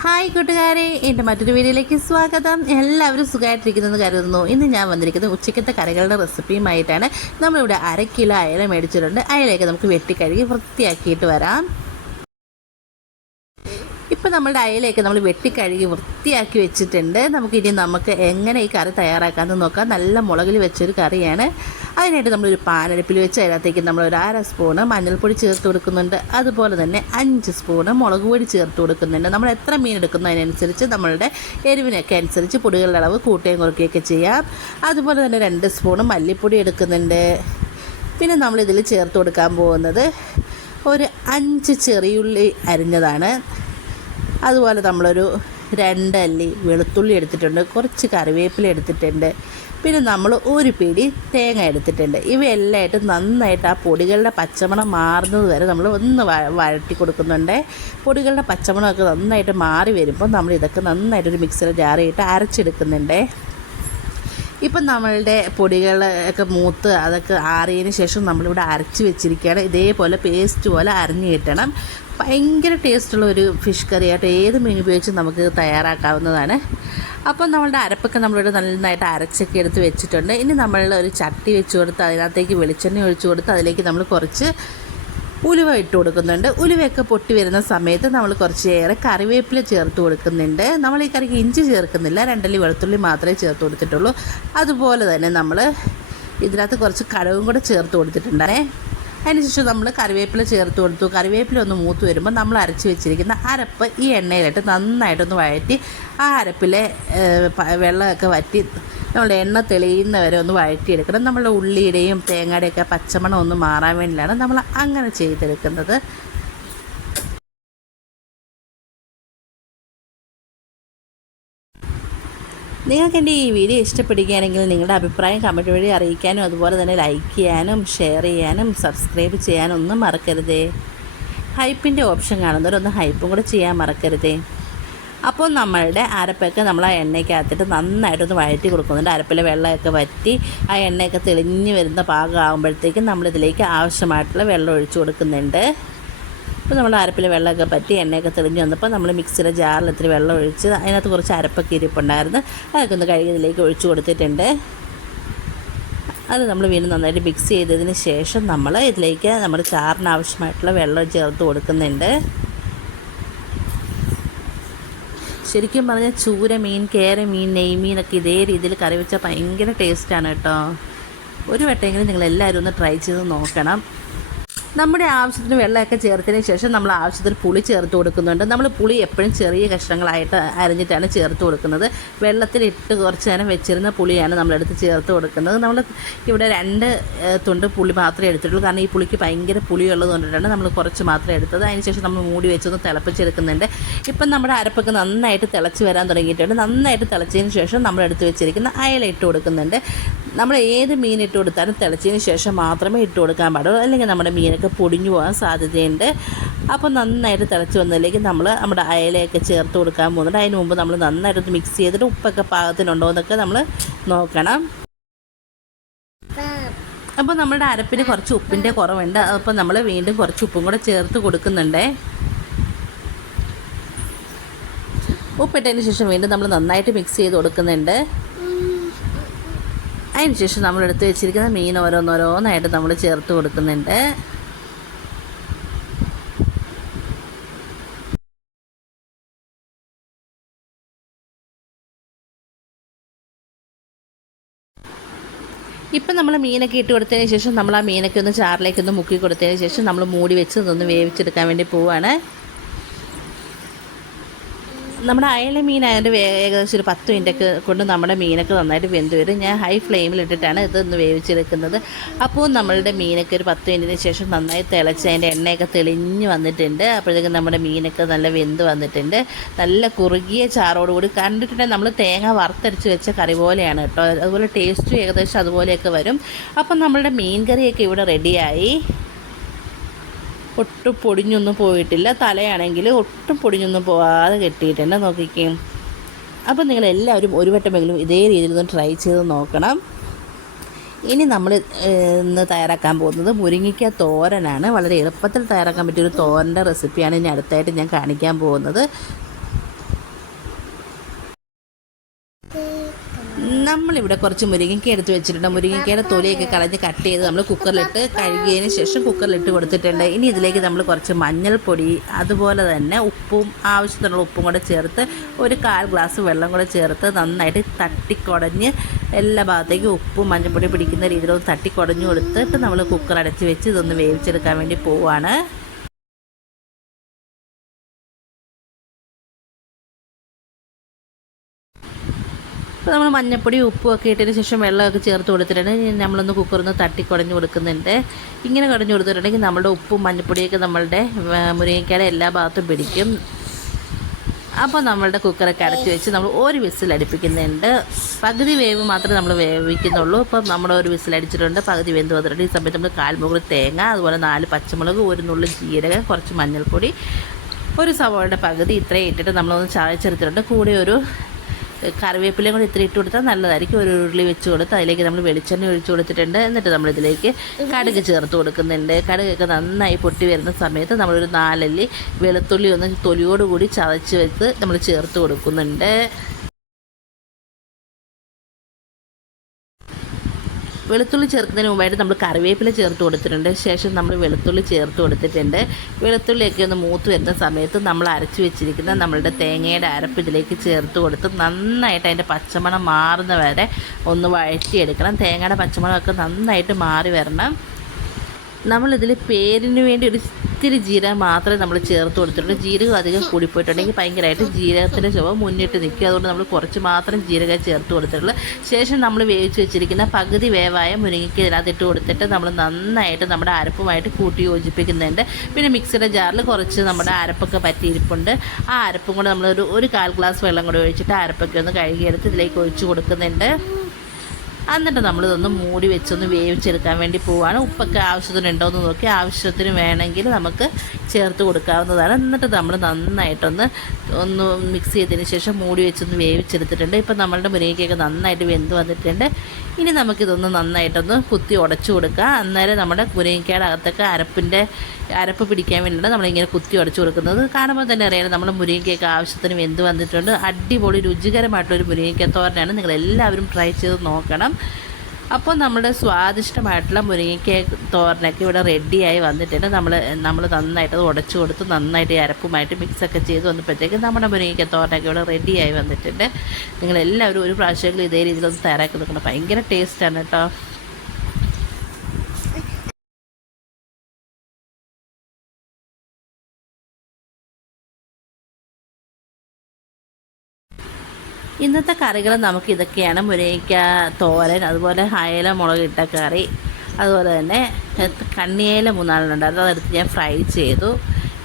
Hi കൂട്ടുകാരെ എന്റെ മറ്റൊരു വീഡിയോയിലേക്ക് സ്വാഗതം. എല്ലാവരും സുഖമായിട്ടിരിക്കുന്നെന്ന് കരുതുന്നു. ഇന്ന് ഞാൻ വന്നിരിക്കുന്നത് ഉച്ചക്കത്തെ കറികളുടെ റെസിപ്പിയുമായിട്ടാണ്. നമ്മളിവിടെ അര കിലോ അയല മേടിച്ചിട്ടുണ്ട്. അയലയൊക്കെ നമുക്ക് വെട്ടിക്കഴുകി വൃത്തിയാക്കിയിട്ട് വരാം. ഇപ്പം നമ്മളുടെ അയലയൊക്കെ നമ്മൾ വെട്ടിക്കഴുകി വൃത്തിയാക്കി വെച്ചിട്ടുണ്ട്. നമുക്കിനി നമുക്ക് എങ്ങനെ ഈ കറി തയ്യാറാക്കാമെന്ന് നോക്കാം. നല്ല മുളകിൽ വെച്ചൊരു കറിയാണ്. അതിനായിട്ട് നമ്മളൊരു പാനടുപ്പിൽ വെച്ച് അതിനകത്തേക്ക് നമ്മൾ ഒരു അര സ്പൂണ് മഞ്ഞൾപ്പൊടി ചേർത്ത് കൊടുക്കുന്നുണ്ട്. അതുപോലെ തന്നെ അഞ്ച് സ്പൂണ് മുളക് പൊടി ചേർത്ത് കൊടുക്കുന്നുണ്ട്. നമ്മൾ എത്ര മീൻ എടുക്കുന്നു അതിനനുസരിച്ച് നമ്മളുടെ എരിവിനൊക്കെ അനുസരിച്ച് പൊടികളുടെ അളവ് കൂട്ടുകയും കുറയ്ക്കുകയൊക്കെ ചെയ്യാം. അതുപോലെ തന്നെ രണ്ട് സ്പൂണ് മല്ലിപ്പൊടി എടുക്കുന്നുണ്ട്. പിന്നെ നമ്മളിതിൽ ചേർത്ത് കൊടുക്കാൻ പോകുന്നത് ഒരു അഞ്ച് ചെറിയുള്ളി അരിഞ്ഞതാണ്. അതുപോലെ നമ്മളൊരു രണ്ടല്ലി വെളുത്തുള്ളി എടുത്തിട്ടുണ്ട്. കുറച്ച് കറിവേപ്പില എടുത്തിട്ടുണ്ട്. പിന്നെ നമ്മൾ ഒരു പിടി തേങ്ങ എടുത്തിട്ടുണ്ട്. ഇവയെല്ലാമായിട്ട് നന്നായിട്ട് ആ പൊടികളുടെ പച്ചമണം മാറുന്നത് വരെ നമ്മൾ ഒന്ന് വഴട്ടി കൊടുക്കുന്നുണ്ട്. പൊടികളുടെ പച്ചമണമൊക്കെ നന്നായിട്ട് മാറി വരുമ്പോൾ നമ്മൾ ഇതൊക്കെ നന്നായിട്ടൊരു മിക്സിയിൽ ജാറിയിട്ട് അരച്ചെടുക്കുന്നുണ്ട്. ഇപ്പം നമ്മളുടെ പൊടികൾ ഒക്കെ മൂത്ത് അതൊക്കെ ആറിയതിന് ശേഷം നമ്മളിവിടെ അരച്ച് വെച്ചിരിക്കുകയാണ്. ഇതേപോലെ പേസ്റ്റ് പോലെ അരഞ്ഞു കിട്ടണം. ഭയങ്കര ടേസ്റ്റുള്ള ഒരു ഫിഷ് കറി ആയിട്ട് ഏത് മീൻ ഉപയോഗിച്ച് നമുക്ക് തയ്യാറാക്കാവുന്നതാണ്. അപ്പം നമ്മളുടെ അരപ്പൊക്കെ നമ്മളിവിടെ നന്നായിട്ട് അരച്ചൊക്കെ എടുത്ത് വെച്ചിട്ടുണ്ട്. ഇനി നമ്മൾ ഒരു ചട്ടി വെച്ച് കൊടുത്ത് അതിനകത്തേക്ക് വെളിച്ചെണ്ണ ഒഴിച്ച് കൊടുത്ത് അതിലേക്ക് നമ്മൾ കുറച്ച് ഉലുവ ഇട്ട് കൊടുക്കുന്നുണ്ട്. ഉലുവയൊക്കെ പൊട്ടി വരുന്ന സമയത്ത് നമ്മൾ കുറച്ചേറെ കറിവേപ്പില ചേർത്ത് കൊടുക്കുന്നുണ്ട്. നമ്മൾ ഈ കറിക്ക് ഇഞ്ചി ചേർക്കുന്നില്ല. രണ്ടല്ലി വെളുത്തുള്ളി മാത്രമേ ചേർത്ത് കൊടുത്തിട്ടുള്ളൂ. അതുപോലെ തന്നെ നമ്മൾ ഇതിനകത്ത് കുറച്ച് കടവും കൂടെ ചേർത്ത് കൊടുത്തിട്ടുണ്ടേ അതിനുശേഷം നമ്മൾ കറിവേപ്പില ചേർത്ത് കൊടുത്തു. കറിവേപ്പില ഒന്ന് മൂത്ത് വരുമ്പോൾ നമ്മൾ അരച്ച് വെച്ചിരിക്കുന്ന അരപ്പ് ഈ എണ്ണയിലിട്ട് നന്നായിട്ടൊന്ന് വഴറ്റി ആ അരപ്പിലെ വെള്ളമൊക്കെ വറ്റി നമ്മുടെ എണ്ണ തെളിയുന്നവരെ ഒന്ന് വഴറ്റിയെടുക്കണം. നമ്മളുടെ ഉള്ളിയുടെയും തേങ്ങയുടെയൊക്കെ പച്ചമണം ഒന്ന് മാറാൻ വേണ്ടിയിട്ടാണ് നമ്മൾ അങ്ങനെ ചെയ്തെടുക്കുന്നത്. നിങ്ങൾക്ക് എന്റെ ഈ വീഡിയോ ഇഷ്ടപ്പെടുകയാണെങ്കിൽ നിങ്ങളുടെ അഭിപ്രായം കമന്റ് വഴി അറിയിക്കാനും അതുപോലെ തന്നെ ലൈക്ക് ചെയ്യാനും ഷെയർ ചെയ്യാനും സബ്സ്ക്രൈബ് ചെയ്യാനും ഒന്നും മറക്കരുതേ. ഹൈപ്പിന്റെ ഓപ്ഷൻ കാണുന്നവരൊന്ന് ഹൈപ്പും കൂടെ ചെയ്യാൻ മറക്കരുതേ. അപ്പോൾ നമ്മളുടെ അരപ്പൊക്കെ നമ്മൾ ആ എണ്ണയ്ക്കകത്തിട്ട് നന്നായിട്ടൊന്ന് വഴറ്റി കൊടുക്കുന്നുണ്ട്. അരപ്പിലെ വെള്ളമൊക്കെ വറ്റി ആ എണ്ണയൊക്കെ തെളിഞ്ഞു വരുന്ന പാകമാകുമ്പോഴത്തേക്കും നമ്മളിതിലേക്ക് ആവശ്യമായിട്ടുള്ള വെള്ളം ഒഴിച്ചു കൊടുക്കുന്നുണ്ട്. അപ്പോൾ നമ്മൾ അരപ്പിൽ വെള്ളമൊക്കെ പറ്റി എണ്ണയൊക്കെ തെളിഞ്ഞ് വന്നപ്പോൾ നമ്മൾ മിക്സിയുടെ ജാറിൽ ഇത്തിരി വെള്ളം ഒഴിച്ച് അതിനകത്ത് കുറച്ച് അരപ്പൊക്കെ ഇരിപ്പുണ്ടായിരുന്നു. അതൊക്കെ ഒന്ന് കഴുകിയതിലേക്ക് ഒഴിച്ചു കൊടുത്തിട്ടുണ്ട്. അത് നമ്മൾ വീണ്ടും നന്നായിട്ട് മിക്സ് ചെയ്തതിന് ശേഷം നമ്മൾ ഇതിലേക്ക് നമ്മുടെ ചാറിന് ആവശ്യമായിട്ടുള്ള വെള്ളം ചേർത്ത് കൊടുക്കുന്നുണ്ട്. ശരിക്കും പറഞ്ഞാൽ ചൂര മീൻ കേര മീൻ നെയ് മീനൊക്കെ ഇതേ രീതിയിൽ കറി വെച്ചാൽ ഭയങ്കര ടേസ്റ്റാണ് കേട്ടോ. ഒരു വട്ടമെങ്കിലും നിങ്ങൾ എല്ലാവരും ഒന്ന് ട്രൈ ചെയ്ത് നോക്കണം. നമ്മുടെ ആവശ്യത്തിന് വെള്ളമൊക്കെ ചേർത്തതിന് ശേഷം നമ്മൾ ആവശ്യത്തിന് പുളി ചേർത്ത് കൊടുക്കുന്നുണ്ട്. നമ്മൾ പുളി എപ്പോഴും ചെറിയ കഷ്ണങ്ങളായിട്ട് അരിഞ്ഞിട്ടാണ് ചേർത്ത് കൊടുക്കുന്നത്. വെള്ളത്തിലിട്ട് കുറച്ച് നേരം വെച്ചിരുന്ന പുളിയാണ് നമ്മളെടുത്ത് ചേർത്ത് കൊടുക്കുന്നത്. നമ്മൾ ഇവിടെ രണ്ട് തുണ്ട് പുളി മാത്രമേ എടുത്തിട്ടുള്ളൂ. കാരണം ഈ പുളിക്ക് ഭയങ്കര പുളിയുള്ളത് കൊണ്ടിട്ടാണ് നമ്മൾ കുറച്ച് മാത്രമേ എടുത്തത്. അതിനുശേഷം നമ്മൾ മൂടി വെച്ചൊന്ന് തിളപ്പിച്ചെടുക്കുന്നുണ്ട്. ഇപ്പം നമ്മുടെ അരപ്പൊക്കെ നന്നായിട്ട് തിളച്ച് വരാൻ തുടങ്ങിയിട്ടുണ്ട്. നന്നായിട്ട് തിളച്ചതിന് ശേഷം നമ്മൾ എടുത്ത് വെച്ചിരിക്കുന്ന അയല ഇട്ട് കൊടുക്കുന്നുണ്ട്. നമ്മൾ ഏത് മീൻ ഇട്ട് കൊടുത്താലും തിളച്ചതിന് ശേഷം മാത്രമേ ഇട്ട് കൊടുക്കാൻ പാടുള്ളൂ. അല്ലെങ്കിൽ നമ്മുടെ മീനൊക്കെ പൊടിഞ്ഞു പോകാൻ സാധ്യതയുണ്ട്. അപ്പോൾ നന്നായിട്ട് തിളച്ച് വന്നതിലേക്ക് നമ്മൾ നമ്മുടെ അയലയൊക്കെ ചേർത്ത് കൊടുക്കാൻ പോകുന്നുണ്ട്. അതിന് മുമ്പ് നമ്മൾ നന്നായിട്ട് മിക്സ് ചെയ്തിട്ട് ഉപ്പൊക്കെ പാകത്തിനുണ്ടോ എന്നൊക്കെ നമ്മൾ നോക്കണം. അപ്പോൾ നമ്മുടെ അരപ്പിന് കുറച്ച് ഉപ്പിന്റെ കുറവുണ്ട്. അപ്പോൾ നമ്മൾ വീണ്ടും കുറച്ച് ഉപ്പും കൂടെ ചേർത്ത് കൊടുക്കുന്നുണ്ടേ. ഉപ്പിട്ടതിന് ശേഷം വീണ്ടും നമ്മൾ നന്നായിട്ട് മിക്സ് ചെയ്ത് കൊടുക്കുന്നുണ്ട്. അതിന് ശേഷം നമ്മൾ എടുത്ത് വെച്ചിരിക്കുന്ന മീൻ ഓരോന്നോരോന്നായിട്ട് നമ്മൾ ചേർത്ത് കൊടുക്കുന്നുണ്ട്. ഇപ്പം നമ്മൾ മീനൊക്കെ ഇട്ട് കൊടുത്തതിന് ശേഷം നമ്മൾ ആ മീനൊക്കെ ഒന്ന് ചാറിലേക്ക് ഒന്ന് മുക്കി കൊടുത്തതിന് ശേഷം നമ്മൾ മൂടി വെച്ച് ഇതൊന്ന് വേവിച്ചെടുക്കാൻ വേണ്ടി പോവുകയാണ് നമ്മുടെ അയല മീനായതുകൊണ്ട് ഏകദേശം ഒരു പത്ത് മിനിറ്റൊക്കെ കൊണ്ട് നമ്മുടെ മീനൊക്കെ നന്നായിട്ട് വെന്ത് വരും. ഞാൻ ഹൈ ഫ്ലെയിമിലിട്ടിട്ടാണ് ഇതൊന്ന് വേവിച്ചെടുക്കുന്നത്. അപ്പോൾ നമ്മളുടെ മീനൊക്കെ ഒരു പത്ത് മിനിറ്റിന് ശേഷം നന്നായി തിളച്ച് അതിന്റെ എണ്ണയൊക്കെ തെളിഞ്ഞ് വന്നിട്ടുണ്ട്. അപ്പോഴത്തേക്കും നമ്മുടെ മീനൊക്കെ നല്ല വെന്ത് വന്നിട്ടുണ്ട്. നല്ല കുറുകിയ ചാറോടുകൂടി കണ്ടിട്ടുണ്ടെങ്കിൽ നമ്മൾ തേങ്ങ വറുത്തരച്ച് വെച്ച കറി പോലെയാണ് കേട്ടോ. അതുപോലെ ടേസ്റ്റും ഏകദേശം അതുപോലെയൊക്കെ വരും. അപ്പം നമ്മളുടെ മീൻ കറിയൊക്കെ ഇവിടെ റെഡിയായി ഒട്ടും പൊടിഞ്ഞൊന്നും പോയിട്ടില്ല. തലയാണെങ്കിൽ ഒട്ടും പൊടിഞ്ഞൊന്നും പോവാതെ കെട്ടിയിട്ടുണ്ട് നോക്കിക്കേ. അപ്പോൾ നിങ്ങൾ എല്ലാവരും ഒരു വട്ടമെങ്കിലും ഇതേ രീതിയിൽ ഒന്ന് ട്രൈ ചെയ്ത് നോക്കണം. ഇനി നമ്മൾ ഇന്ന് തയ്യാറാക്കാൻ പോകുന്നത് മുരിങ്ങിക്ക തോരനാണ്. വളരെ എളുപ്പത്തിൽ തയ്യാറാക്കാൻ പറ്റിയ ഒരു തോരന്റെ റെസിപ്പിയാണ് ഇനി അടുത്തായിട്ട് ഞാൻ കാണിക്കാൻ പോകുന്നത്. നമ്മളിവിടെ കുറച്ച് മുരിങ്ങയ്ക്ക എടുത്ത് വെച്ചിട്ടുണ്ട്. മുരിങ്ങയ്ക്കയുടെ തൊലിയൊക്കെ കളഞ്ഞ് കട്ട് ചെയ്ത് നമ്മൾ കുക്കറിലിട്ട് കഴുകിയതിന് ശേഷം കുക്കറിലിട്ട് കൊടുത്തിട്ടുണ്ട്. ഇനി ഇതിലേക്ക് നമ്മൾ കുറച്ച് മഞ്ഞൾപ്പൊടി അതുപോലെ തന്നെ ഉപ്പും ആവശ്യത്തിനുള്ള ഉപ്പും കൂടെ ചേർത്ത് ഒരു കാൽ ഗ്ലാസ് വെള്ളം കൂടെ ചേർത്ത് നന്നായിട്ട് തട്ടിക്കുടഞ്ഞ് എല്ലാ ഭാഗത്തേക്കും ഉപ്പും മഞ്ഞൾപ്പൊടി പിടിക്കുന്ന രീതിയിലൊന്ന് തട്ടിക്കുടഞ്ഞു കൊടുത്തിട്ട് നമ്മൾ കുക്കർ അടച്ച് വെച്ച് ഇതൊന്ന് വേവിച്ചെടുക്കാൻ വേണ്ടി പോവുകയാണ് അപ്പോൾ നമ്മൾ മഞ്ഞപ്പൊടി ഉപ്പും ഒക്കെ ഇട്ടതിന് ശേഷം വെള്ളമൊക്കെ ചേർത്ത് കൊടുത്തിട്ടുണ്ടെങ്കിൽ നമ്മളൊന്ന് കുക്കറൊന്ന് തട്ടി കുടഞ്ഞു കൊടുക്കുന്നുണ്ട്. ഇങ്ങനെ കുടഞ്ഞു കൊടുത്തിട്ടുണ്ടെങ്കിൽ നമ്മുടെ ഉപ്പും മഞ്ഞപ്പൊടിയൊക്കെ നമ്മളുടെ മുരിങ്ങയ്ക്കയുടെ എല്ലാ ഭാഗത്തും പിടിക്കും. അപ്പോൾ നമ്മളുടെ കുക്കറൊക്കെ അടച്ച് വെച്ച് നമ്മൾ ഒരു വിസിൽ അടുപ്പിക്കുന്നുണ്ട്. പകുതി വേവ് മാത്രമേ നമ്മൾ വേവിക്കുന്നുള്ളൂ. ഇപ്പം നമ്മൾ ഒരു വിസിൽ അടിച്ചിട്ടുണ്ട്. പകുതി വെന്ത് വന്നിട്ടുണ്ട്. ഈ സമയത്ത് നമ്മൾ കാൽമുകൾ തേങ്ങ അതുപോലെ നാല് പച്ചമുളക് ഒരു നുള്ളി ജീരകം കുറച്ച് മഞ്ഞൾപ്പൊടി ഒരു സവാളയുടെ പകുതി ഇത്രയും ഇട്ടിട്ട് നമ്മളൊന്ന് ചായച്ചെടുത്തിട്ടുണ്ട് കൂടെ ഒരു കറിവേപ്പിലയും കൂടി ഇത്തിരി ഇട്ട് കൊടുത്താൽ നല്ലതായിരിക്കും. ഒരു ഉരുളി വെച്ച് കൊടുത്ത് അതിലേക്ക് നമ്മൾ വെളിച്ചെണ്ണ ഒഴിച്ച് കൊടുത്തിട്ടുണ്ട്. എന്നിട്ട് നമ്മളിതിലേക്ക് കടുക് ചേർത്ത് കൊടുക്കുന്നുണ്ട്. കടുകൊക്കെ നന്നായി പൊട്ടി വരുന്ന സമയത്ത് നമ്മളൊരു നാലല്ലി വെളുത്തുള്ളി ഒന്ന് തൊലിയോടുകൂടി ചതച്ച് വെച്ച് നമ്മൾ ചേർത്ത് കൊടുക്കുന്നുണ്ട്. വെളുത്തുള്ളി ചേർക്കുന്നതിന് മുമ്പായിട്ട് നമ്മൾ കറിവേപ്പില ചേർത്ത് കൊടുത്തിട്ടുണ്ട്. ശേഷം നമ്മൾ വെളുത്തുള്ളി ചേർത്ത് കൊടുത്തിട്ടുണ്ട്. വെളുത്തുള്ളിയൊക്കെ ഒന്ന് മൂത്ത് വരുന്ന സമയത്ത് നമ്മൾ അരച്ച് വെച്ചിരിക്കുന്ന നമ്മളുടെ തേങ്ങയുടെ അരപ്പ് ഇതിലേക്ക് ചേർത്ത് കൊടുത്ത് നന്നായിട്ട് അതിന്റെ പച്ചമണം മാറുന്ന വരെ ഒന്ന് വഴറ്റിയെടുക്കണം. തേങ്ങയുടെ പച്ചമണമൊക്കെ നന്നായിട്ട് മാറി വരണം. നമ്മളിതിൽ പേരിന് വേണ്ടി ഒരു ഇത്തിരി ജീരകം മാത്രമേ നമ്മൾ ചേർത്ത് കൊടുത്തിട്ടുള്ളൂ. ജീരകം അധികം കൂടിപ്പോയിട്ടുണ്ടെങ്കിൽ ഭയങ്കരമായിട്ട് ജീരകത്തിന്റെ ചുവ മുന്നിട്ട് നിൽക്കും. അതുകൊണ്ട് നമ്മൾ കുറച്ച് മാത്രം ജീരകം ചേർത്ത് കൊടുത്തിട്ടുള്ളൂ. ശേഷം നമ്മൾ വേവിച്ച് വെച്ചിരിക്കുന്ന പകുതി വേവായ മുരിങ്ങയ്ക്ക് ഇതിനകത്തിട്ട് കൊടുത്തിട്ട് നമ്മൾ നന്നായിട്ട് നമ്മുടെ അരപ്പുമായിട്ട് കൂട്ടി യോജിപ്പിക്കുന്നുണ്ട്. പിന്നെ മിക്സിയുടെ ജാറിൽ കുറച്ച് നമ്മുടെ അരപ്പൊക്കെ പറ്റിയിരിപ്പുണ്ട് ആ അരപ്പും കൂടെ നമ്മളൊരു ഒരു കാൽ ഗ്ലാസ് വെള്ളം കൂടെ ഒഴിച്ചിട്ട് അരപ്പൊക്കെ ഒന്ന് കഴുകിയെടുത്ത് ഇതിലേക്ക് ഒഴിച്ച് കൊടുക്കുന്നുണ്ട്. എന്നിട്ട് നമ്മളിതൊന്ന് മൂടി വെച്ചൊന്ന് വേവിച്ചെടുക്കാൻ വേണ്ടി പോവാണ്. ഉപ്പൊക്കെ ആവശ്യത്തിന് ഉണ്ടോ എന്ന് നോക്കി ആവശ്യത്തിന് വേണമെങ്കിൽ നമുക്ക് ചേർത്ത് കൊടുക്കാവുന്നതാണ്. എന്നിട്ട് നമ്മൾ നന്നായിട്ടൊന്ന് ഒന്ന് മിക്സ് ചെയ്തതിന് ശേഷം മൂടി വെച്ചൊന്ന് വേവിച്ചെടുത്തിട്ടുണ്ട്. ഇപ്പം നമ്മളുടെ മുരിങ്ങയ്ക്കൊക്കെ നന്നായിട്ട് വെന്ത് വന്നിട്ടുണ്ട്. ഇനി നമുക്കിതൊന്ന് നന്നായിട്ടൊന്ന് കുത്തി ഉടച്ചു കൊടുക്കുക അന്നേരം നമ്മുടെ മുരിങ്ങയ്ക്കയുടെ അകത്തൊക്കെ അരപ്പിന്റെ അരപ്പ് പിടിക്കാൻ വേണ്ടിയിട്ട് നമ്മളിങ്ങനെ കുത്തി ഉടച്ചു കൊടുക്കുന്നത്. കാണുമ്പോൾ തന്നെ അറിയാം നമ്മൾ മുരിങ്ങയ്ക്കൊക്കെ ആവശ്യത്തിന് വെന്ത് വന്നിട്ടുണ്ട്. അടിപൊളി രുചികരമായിട്ടുള്ളൊരു മുരിങ്ങയ്ക്ക തോരനാണ്. നിങ്ങൾ എല്ലാവരും ട്രൈ ചെയ്ത് നോക്കണം. അപ്പോൾ നമ്മുടെ സ്വാദിഷ്ടമായിട്ടുള്ള മുരിങ്ങയ്ക്ക തോരനൊക്കെ ഇവിടെ റെഡിയായി വന്നിട്ടുണ്ട്. നമ്മൾ നമ്മൾ നന്നായിട്ട് അത് ഉടച്ചു കൊടുത്ത് നന്നായിട്ട് അരപ്പുമായിട്ട് മിക്സൊക്കെ ചെയ്ത് വന്നപ്പോഴത്തേക്ക് നമ്മുടെ മുരിങ്ങയ്ക്ക തോരനൊക്കെ ഇവിടെ റെഡിയായി വന്നിട്ടുണ്ട്. നിങ്ങളെല്ലാവരും ഒരു പ്രാവശ്യമെങ്കിലും ഇതേ രീതിയിലൊന്ന് തയ്യാറാക്കി നോക്കണം. ഭയങ്കര ടേസ്റ്റാണ് കേട്ടോ. ഇന്നത്തെ കറികൾ നമുക്ക് ഇതൊക്കെയാണ്. മുരിങ്ങയ്ക്ക തോരൻ അതുപോലെ അയല ഇട്ട കറി അതുപോലെ തന്നെ കണ്ണിയേല മൂന്നാളുണ്ടായിരുന്നു അതെടുത്ത് ഞാൻ ഫ്രൈ ചെയ്തു.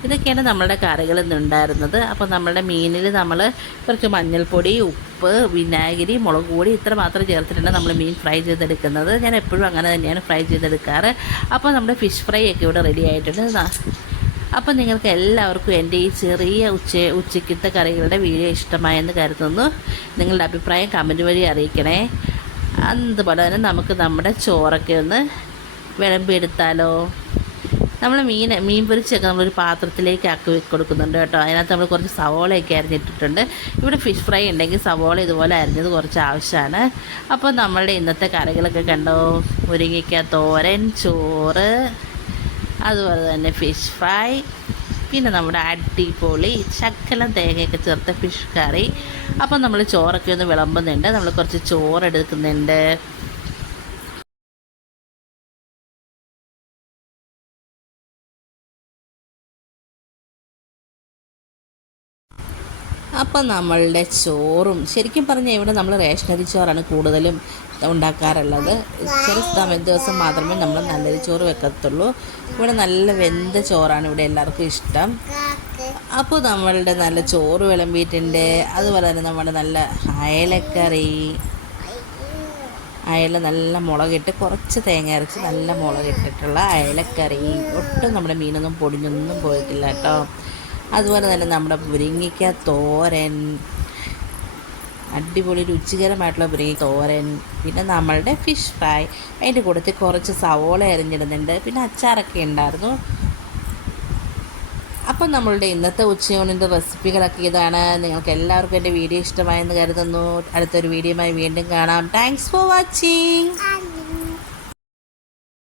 ഇതൊക്കെയാണ് നമ്മളുടെ കറികളിൽ ഇന്നുണ്ടായിരുന്നത് അപ്പോൾ നമ്മളുടെ മീനിൽ നമ്മൾ കുറച്ച് മഞ്ഞൾപ്പൊടി ഉപ്പ് വിനാഗിരി മുളക് പൊടി ഇത്ര മാത്രം ചേർത്തിട്ടാണ് നമ്മൾ മീൻ ഫ്രൈ ചെയ്തെടുക്കുന്നത്. ഞാൻ എപ്പോഴും അങ്ങനെ തന്നെയാണ് ഫ്രൈ ചെയ്തെടുക്കാറ്. അപ്പോൾ നമ്മുടെ ഫിഷ് ഫ്രൈ ഒക്കെ ഇവിടെ റെഡി ആയിട്ടുണ്ട്. അപ്പം നിങ്ങൾക്ക് എല്ലാവർക്കും എന്റെ ഈ ചെറിയ ഉച്ച ഉച്ചയ്ക്കത്തെ കറികളുടെ വീഡിയോ ഇഷ്ടമായെന്ന് കരുതുന്നു. നിങ്ങളുടെ അഭിപ്രായം കമന്റ് വഴി അറിയിക്കണേ. അതുപോലെ തന്നെ നമുക്ക് നമ്മുടെ ചോറൊക്കെ ഒന്ന് വിളമ്പെടുത്താലോ നമ്മൾ മീൻ മീൻ പൊരിച്ചൊക്കെ നമ്മളൊരു പാത്രത്തിലേക്ക് ആക്കി കൊടുക്കുന്നുണ്ട് കേട്ടോ. അതിനകത്ത് നമ്മൾ കുറച്ച് സവോളയൊക്കെ അരിഞ്ഞിട്ടിട്ടുണ്ട്. ഇവിടെ ഫിഷ് ഫ്രൈ ഉണ്ടെങ്കിൽ സവോള ഇതുപോലെ അരിഞ്ഞത് കുറച്ച് ആവശ്യമാണ്. അപ്പോൾ നമ്മളുടെ ഇന്നത്തെ കറികളൊക്കെ കണ്ടോ? മുരിങ്ങയ്ക്ക തോരൻ ചോറ്. അതുപോലെ തന്നെ ഫിഷ് ഫ്രൈ പിന്നെ നമ്മുടെ അടിപൊളി ശക്കലം തേങ്ങയൊക്കെ ചേർത്ത ഫിഷ് കറി അപ്പം നമ്മൾ ചോറൊക്കെ ഒന്ന് വിളമ്പുന്നുണ്ട്. നമ്മൾ കുറച്ച് ചോറ് എടുക്കുന്നുണ്ട് അപ്പം നമ്മളുടെ ചോറും. ശരിക്കും പറഞ്ഞാൽ ഇവിടെ നമ്മൾ റേഷനറി ചോറാണ് കൂടുതലും ഉണ്ടാക്കാറുള്ളത്. ചില സമയ ദിവസം മാത്രമേ നമ്മൾ നല്ലൊരു ചോറ് വെക്കത്തുള്ളൂ. ഇവിടെ നല്ല വെന്ത ചോറാണ് ഇവിടെ എല്ലാവർക്കും ഇഷ്ടം. അപ്പോൾ നമ്മളുടെ നല്ല ചോറ് വിളമ്പിയിട്ടുണ്ട്. അതുപോലെ തന്നെ നമ്മുടെ നല്ല അയലക്കറി. അയല നല്ല മുളകിട്ട് കുറച്ച് തേങ്ങ അരച്ച് നല്ല മുളകിട്ടിട്ടുള്ള അയലക്കറി. ഒട്ടും നമ്മുടെ മീനൊന്നും പൊടിഞ്ഞൊന്നും പോയിട്ടില്ല കേട്ടോ. അതുപോലെ തന്നെ നമ്മുടെ മുരിങ്ങിക്ക തോരൻ. അടിപൊളി രുചികരമായിട്ടുള്ള ബ്രീ തോരൻ പിന്നെ നമ്മളുടെ ഫിഷ് ഫ്രൈ അതിന്റെ കൂട്ടത്തിൽ കുറച്ച് സവോള അരിഞ്ഞിടുന്നുണ്ട്. പിന്നെ അച്ചാറൊക്കെ ഉണ്ടായിരുന്നു. അപ്പം നമ്മളുടെ ഇന്നത്തെ ഉച്ചയൂണിന്റെ റെസിപ്പികളൊക്കെ ഇതാണ്. നിങ്ങൾക്ക് എല്ലാവർക്കും എന്റെ വീഡിയോ ഇഷ്ടമായെന്ന് കരുതുന്നു. അടുത്തൊരു വീഡിയോയുമായി വീണ്ടും കാണാം. Thanks for watching